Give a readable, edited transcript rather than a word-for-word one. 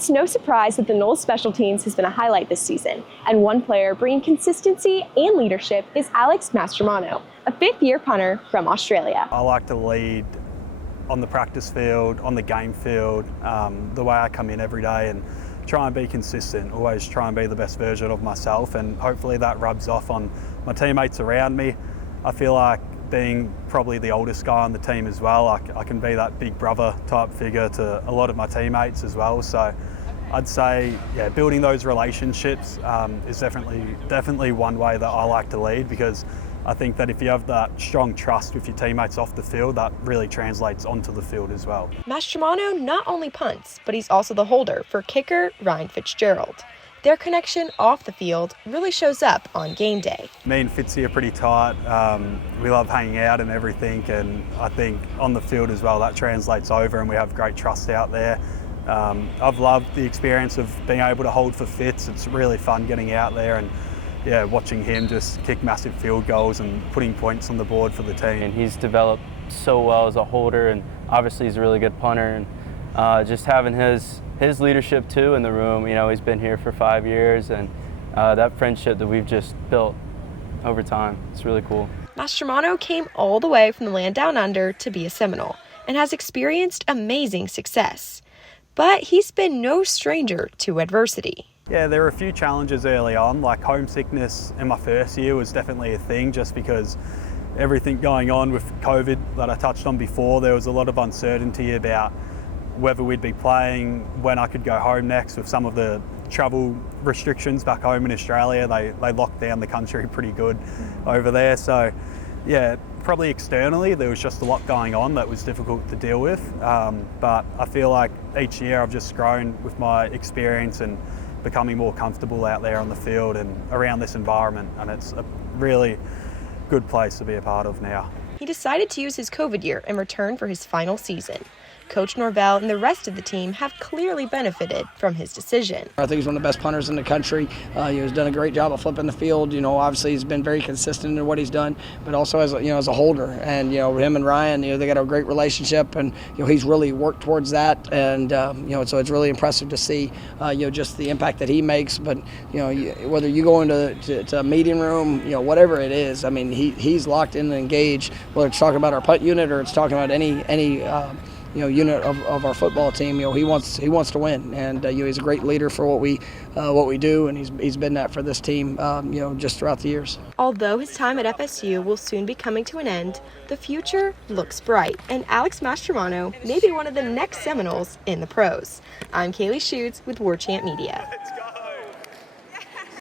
It's no surprise that the Noles special teams has been a highlight this season, and one player bringing consistency and leadership is Alex Mastromanno, a fifth-year punter from Australia. I like to lead on the practice field, on the game field, the way I come in every day and try and be consistent, always try and be the best version of myself, and hopefully that rubs off on my teammates around me. I feel like being probably the oldest guy on the team as well, I can be that big brother type figure to a lot of my teammates as well. So I'd say, yeah, building those relationships is definitely one way that I like to lead, because I think that if you have that strong trust with your teammates off the field, that really translates onto the field as well. Mastromanno not only punts, but he's also the holder for kicker Ryan Fitzgerald. Their connection off the field really shows up on game day. Me and Fitzy are pretty tight. We love hanging out and everything, and I think on the field as well that translates over, and we have great trust out there. I've loved the experience of being able to hold for Fitz. It's really fun getting out there and yeah, watching him just kick massive field goals and putting points on the board for the team. And he's developed so well as a holder, and obviously he's a really good punter. And just having his leadership too in the room, you know, he's been here for 5 years, and that friendship that we've just built over time, it's really cool. Mastromanno came all the way from the land down under to be a Seminole and has experienced amazing success. But he's been no stranger to adversity. Yeah, there were a few challenges early on, like homesickness in my first year was definitely a thing, just because everything going on with COVID that I touched on before, there was a lot of uncertainty about whether we'd be playing, when I could go home next. With some of the travel restrictions back home in Australia, they locked down the country pretty good over there. So yeah, probably externally there was just a lot going on that was difficult to deal with. But I feel like each year I've just grown with my experience and becoming more comfortable out there on the field and around this environment, and it's a really good place to be a part of now. He decided to use his COVID year in return for his final season. Coach Norvell and the rest of the team have clearly benefited from his decision. I think he's one of the best punters in the country. He's done a great job of flipping the field. You know, obviously he's been very consistent in what he's done, but also as a holder. And him and Ryan, they got a great relationship, and he's really worked towards that. And so it's really impressive to see just the impact that he makes. But whether you go into a meeting room, whatever it is, I mean he's locked in and engaged. Whether it's talking about our punt unit or it's talking about any unit of our football team, he wants to win, and he's a great leader for what we do, and he's been that for this team, just throughout the years. Although his time at FSU will soon be coming to an end, the future looks bright, and Alex Mastromanno may be one of the next Seminoles in the pros. I'm Kailey Schuchts with Warchant Media.